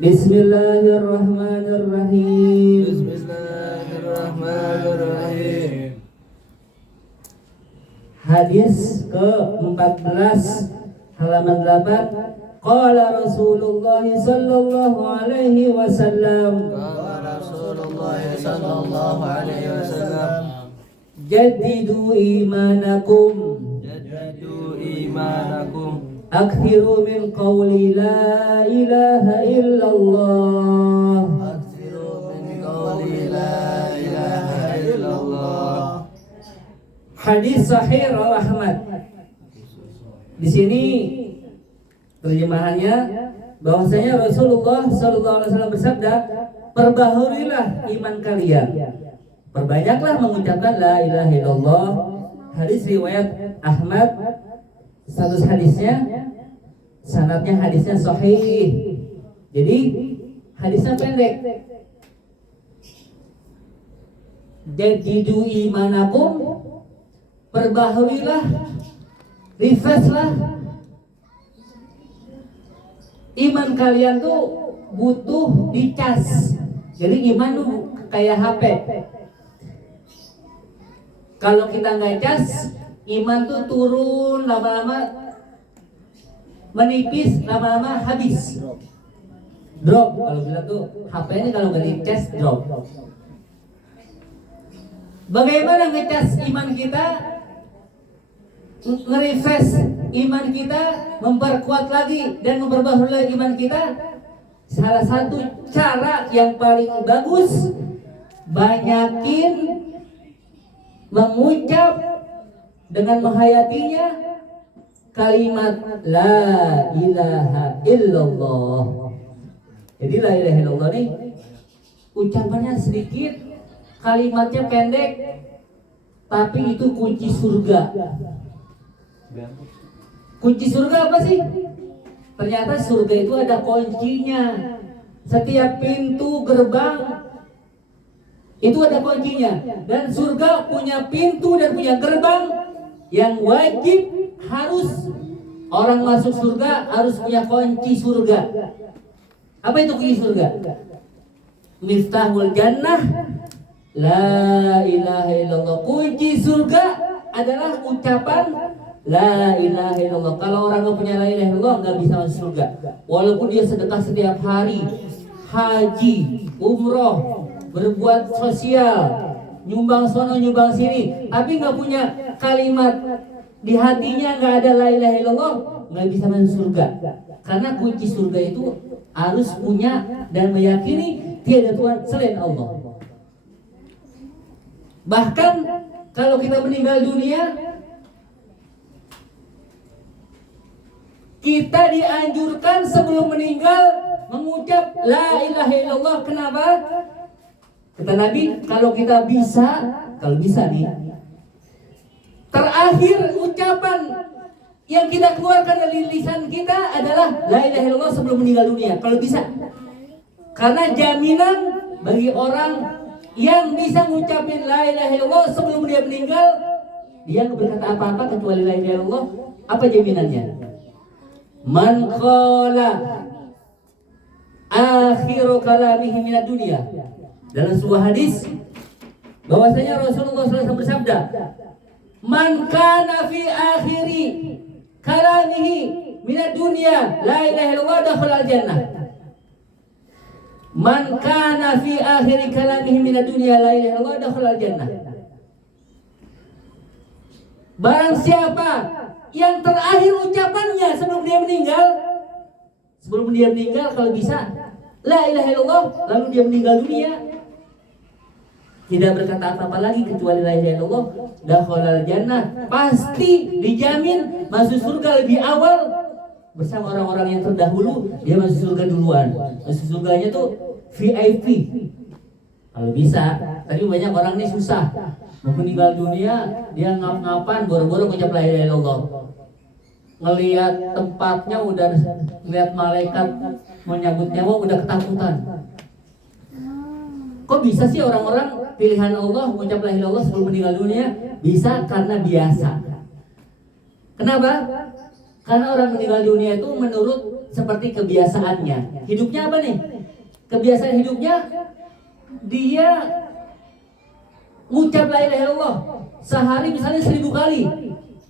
Bismillahirrahmanirrahim. Bismillahirrahmanirrahim. Hadis ke-14 halaman 8. Qala Rasulullah sallallahu alaihi wasallam. Qala Rasulullah sallallahu alaihi wasallam. Jaddidu imanakum. Jaddidu imanakum. Akthiru min qawli la ilaha illallah. Akthiru min qawli la ilaha illallah. Hadis sahih rawahu Ahmad. Di sini terjemahannya bahwasanya Rasulullah sallallahu alaihi wasallam bersabda, "Perbaharuilah iman kalian. Perbanyaklah mengucapkan la ilaha illallah." Hadis riwayat Ahmad. Status hadisnya, sanadnya hadisnya sahih. Jadi hadisnya pendek. Jadidu imanakum, perbaharuilah, refreshlah. Iman kalian tuh butuh dicas. Jadi iman tuh kayak HP. Kalau kita nggak cas, iman tuh turun, lama-lama menipis, lama-lama habis. Drop, kalau bilang tuh HP-nya kalau nggak dicas drop. Bagaimana ngecas iman kita? Nge-refresh iman kita, memperkuat lagi dan memperbaharui iman kita. Salah satu cara yang paling bagus, banyakin mengucap dengan menghayatinya kalimat la ilaha illallah. Jadi la ilaha illallah nih ucapannya sedikit, kalimatnya pendek, tapi itu kunci surga. Kunci surga apa sih? Ternyata surga itu ada kuncinya. Setiap pintu gerbang itu ada kuncinya. Dan surga punya pintu dan punya gerbang yang wajib harus orang masuk surga harus punya kunci surga. Apa itu kunci surga? Miftahul jannah la ilaha illallah. Kunci surga adalah ucapan la ilaha illallah. Kalau orang nggak punya la ilaha illallah nggak bisa masuk surga. Walaupun dia sedekah setiap hari, haji, umroh, berbuat sosial, nyumbang sono nyumbang sini, tapi nggak punya kalimat di hatinya, nggak ada la ilaha illallah, nggak bisa masuk surga. Karena kunci surga itu harus punya dan meyakini tiada Tuhan selain Allah. Bahkan kalau kita meninggal dunia, kita dianjurkan sebelum meninggal mengucap la ilaha illallah. Kenapa? Kata Nabi, kalau kita bisa, kalau bisa nih, terakhir ucapan yang kita keluarkan dari lisan kita adalah la ilaha illallah sebelum meninggal dunia. Kalau bisa, karena jaminan bagi orang yang bisa ngucapin la ilaha illallah sebelum dia meninggal, dia nggak berkata apa-apa kecuali la ilaha illallah. Apa jaminannya? Man qala akhiru kalamihi minad dunya. Dalam sebuah hadis bahwasanya Rasulullah SAW bersabda, man kana fi akhiri kalamihi minad dunya la ilaha illallah dakhala al-jannah. Man kana fi akhiri kalamihi minad dunya la ilaha illallah dakhala al-jannah. Barang siapa yang terakhir ucapannya sebelum dia meninggal kalau bisa la ilaha illallah, lalu dia meninggal dunia tidak berkata apa-apa lagi kecuali la ilaha illallah, dakhalal jannah, pasti dijamin masuk surga lebih awal bersama orang-orang yang terdahulu. Dia masuk surga duluan. Masuk surganya tuh VIP kalau bisa. Tapi banyak orang nih susah, mau meninggal dunia dia ngap-ngapan boro-boro ngucap la ilaha illallah, ngelihat tempatnya udah ngelihat malaikat menyambut nyawa udah ketakutan. Kok bisa sih orang-orang pilihan Allah mengucap la ilaha illallah sebelum meninggal dunia? Bisa karena biasa. Kenapa? Karena orang meninggal dunia itu menurut seperti kebiasaannya. Hidupnya apa nih? Kebiasaan hidupnya dia ngucap la ilaha illallah sehari misalnya 1000 kali.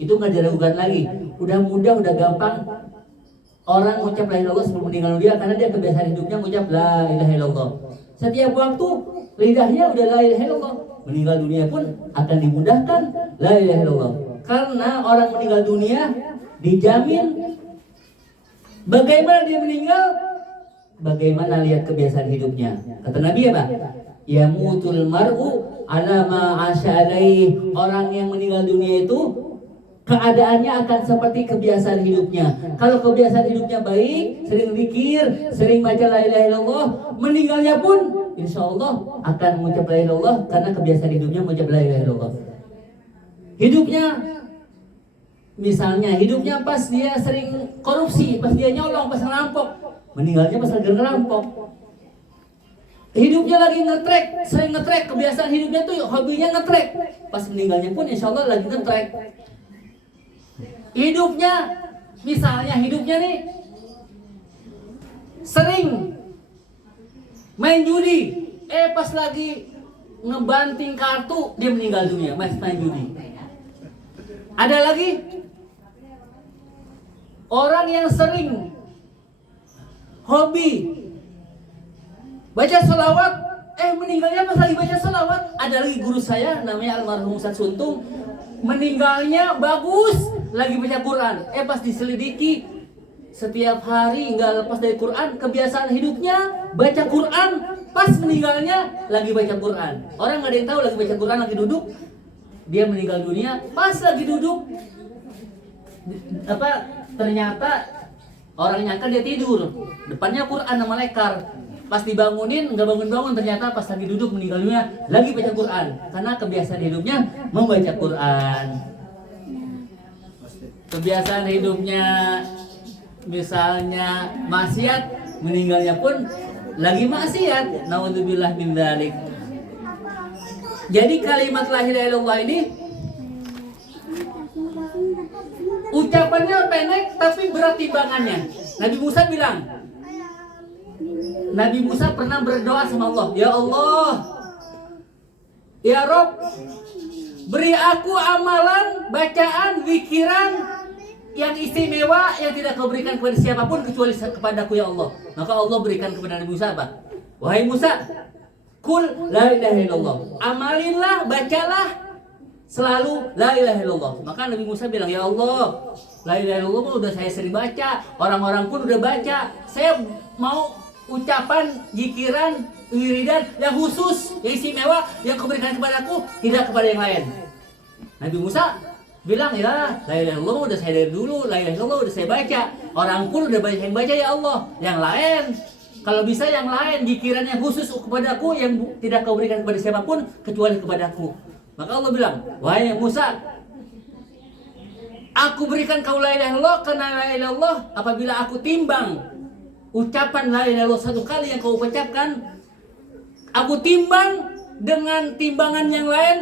Itu nggak diragukan lagi. Udah mudah, udah gampang orang ngucap la ilaha illallah sebelum meninggal dunia karena dia kebiasaan hidupnya ngucap la ilaha illallah. Setiap waktu lidahnya udah la ilaha illallah. Meninggal dunia pun akan dimudahkan la ilaha illallah. Karena orang meninggal dunia dijamin bagaimana dia meninggal, bagaimana lihat kebiasaan hidupnya. Kata Nabi apa? Ya mutul mar'u ala ma asya alaih. Orang yang meninggal dunia itu keadaannya akan seperti kebiasaan hidupnya. Kalau kebiasaan hidupnya baik, sering zikir, sering baca la ilaha illallah, meninggalnya pun insya Allah akan mengucap la ilaha illallah karena kebiasaan hidupnya mengucap la ilaha illallah. Hidupnya misalnya hidupnya pas dia sering korupsi, pas dia nyolong, pas ngerampok, meninggalnya pas lagi ngerampok. Hidupnya lagi ngetrek, sering ngetrek, kebiasaan hidupnya tuh hobinya ngetrek, pas meninggalnya pun insya Allah lagi ngetrek. Hidupnya misalnya hidupnya nih sering main judi, pas lagi ngebanting kartu dia meninggal dunia, mas main judi. Ada lagi orang yang sering hobi baca sholawat, meninggalnya pas lagi baca sholawat. Ada lagi guru saya namanya almarhum Ustaz Suntung, meninggalnya bagus lagi baca Quran. Pas diselidiki setiap hari nggak lepas dari Quran, kebiasaan hidupnya baca Quran, pas meninggalnya lagi baca Quran. Orang nggak ada yang tahu lagi baca Quran, lagi duduk, dia meninggal dunia pas lagi duduk. Ternyata orang nyangka dia tidur, depannya Quran sama lekar. Pas dibangunin nggak bangun-bangun, ternyata pas lagi duduk meninggal dunia lagi baca Quran karena kebiasaan hidupnya membaca Quran. Kebiasaan hidupnya misalnya maksiat, meninggalnya pun lagi maksiat. Naudzubillah min dzalik. Jadi kalimat la ilaha illallah ini ucapannya pendek tapi berat timbangannya. Nabi Musa bilang, Nabi Musa pernah berdoa sama Allah, ya Allah, ya Rob, beri aku amalan, bacaan, zikiran yang istimewa yang tidak kau berikan kepada siapapun kecuali kepadaku ya Allah. Maka Allah berikan kepada Nabi Musa apa? Wahai Musa, kul la ilaha illallah, amalinlah, bacalah selalu la ilaha illallah. Maka Nabi Musa bilang, ya Allah, la ilaha illallah pun udah saya sering baca, orang-orang pun udah baca, saya mau ucapan, zikiran, wiridan yang khusus, yang istimewa, yang kau berikan kepadaku, tidak kepada yang lain. Nabi Musa bilang, ya la ilaha illallah udah saya dari dulu, la ilaha illallah udah saya baca, orang pun udah banyak yang baca ya Allah. Yang lain, kalau bisa yang lain, zikiran yang khusus kepadaku yang tidak kau berikan kepada siapapun kecuali kepadaku. Maka Allah bilang, wahai Musa, aku berikan kau la ilaha illallah karena la ilaha illallah apabila aku timbang ucapan la ilaha illallah satu kali yang kau ucapkan, aku timbang dengan timbangan yang lain,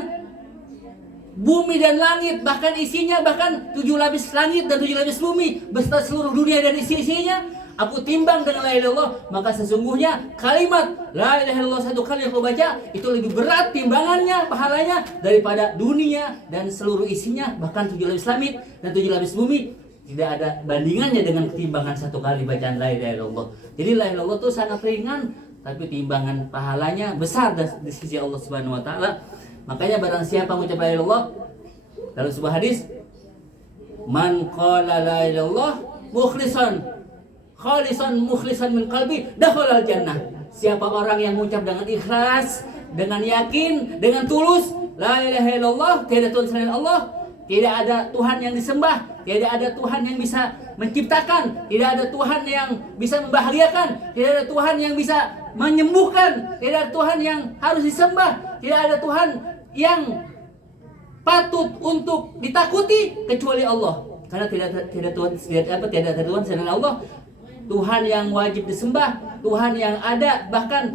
bumi dan langit, bahkan isinya, bahkan 7 lapis langit dan 7 lapis bumi beserta seluruh dunia dan isi-isinya, aku timbang dengan la ilaha illallah, maka sesungguhnya kalimat la ilaha illallah satu kali yang kau baca itu lebih berat timbangannya, pahalanya daripada dunia dan seluruh isinya, bahkan 7 lapis langit dan 7 lapis bumi. Tidak ada bandingannya dengan timbangan satu kali bacaan la ilaha illallah. Jadi la ilaha illallah itu sangat ringan, tapi timbangan pahalanya besar di sisi Allah Subhanahu wa taala. Makanya barang siapa mengucap la ilaha illallah, dalam sebuah hadis, man qala la ilaha illallah mukhlisan min qalbi dakhala al-jannah. Siapa orang yang mengucap dengan ikhlas, dengan yakin, dengan tulus, la ilaha illallah, tiada Tuhan selain Allah, tidak ada Tuhan yang disembah, tidak ada Tuhan yang bisa menciptakan, tidak ada Tuhan yang bisa membahagiakan, tidak ada Tuhan yang bisa menyembuhkan, tidak ada Tuhan yang harus disembah, tidak ada Tuhan yang patut untuk ditakuti kecuali Allah. Karena tidak ada Tuhan selain Allah. Tuhan yang wajib disembah, Tuhan yang ada, bahkan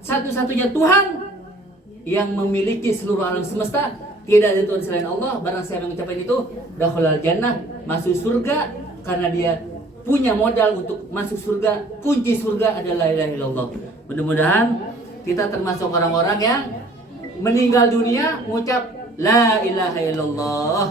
satu-satunya Tuhan yang memiliki seluruh alam semesta. Tidak ada Tuhan selain Allah. Barang siapa yang mengucapkan itu, dakhalal jannah, masuk surga karena dia punya modal untuk masuk surga. Kunci surga adalah la ilaha illallah. Mudah-mudahan kita termasuk orang-orang yang meninggal dunia mengucap la ilaha illallah,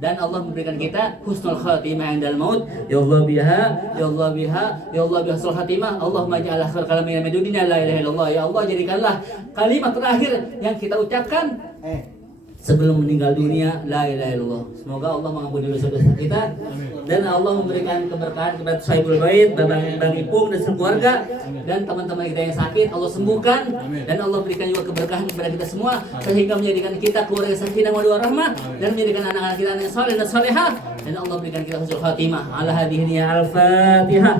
dan Allah memberikan kita husnul khatimah indal maut. Ya Allah biha, ya Allah biha, ya Allah biha husnul khatimah. Allahumma ja'al akhir kalamina min dunia la ilaha illallah. Ya Allah, jadikanlah kalimat terakhir yang kita ucapkan sebelum meninggal dunia la ilaha illallah. Semoga Allah mengampuni dosa-dosa kita dan Allah memberikan keberkahan kepada Sahibul Bait, Bang Ipung dan sekeluarga, dan teman-teman kita yang sakit Allah sembuhkan, dan Allah berikan juga keberkahan kepada kita semua sehingga menjadikan kita keluarga sakinah mawaddah warahmah, dan menjadikan anak-anak kita anak yang saleh dan salehah, dan Allah berikan kita husnul khatimah. Ala hadhihi al-Fatihah.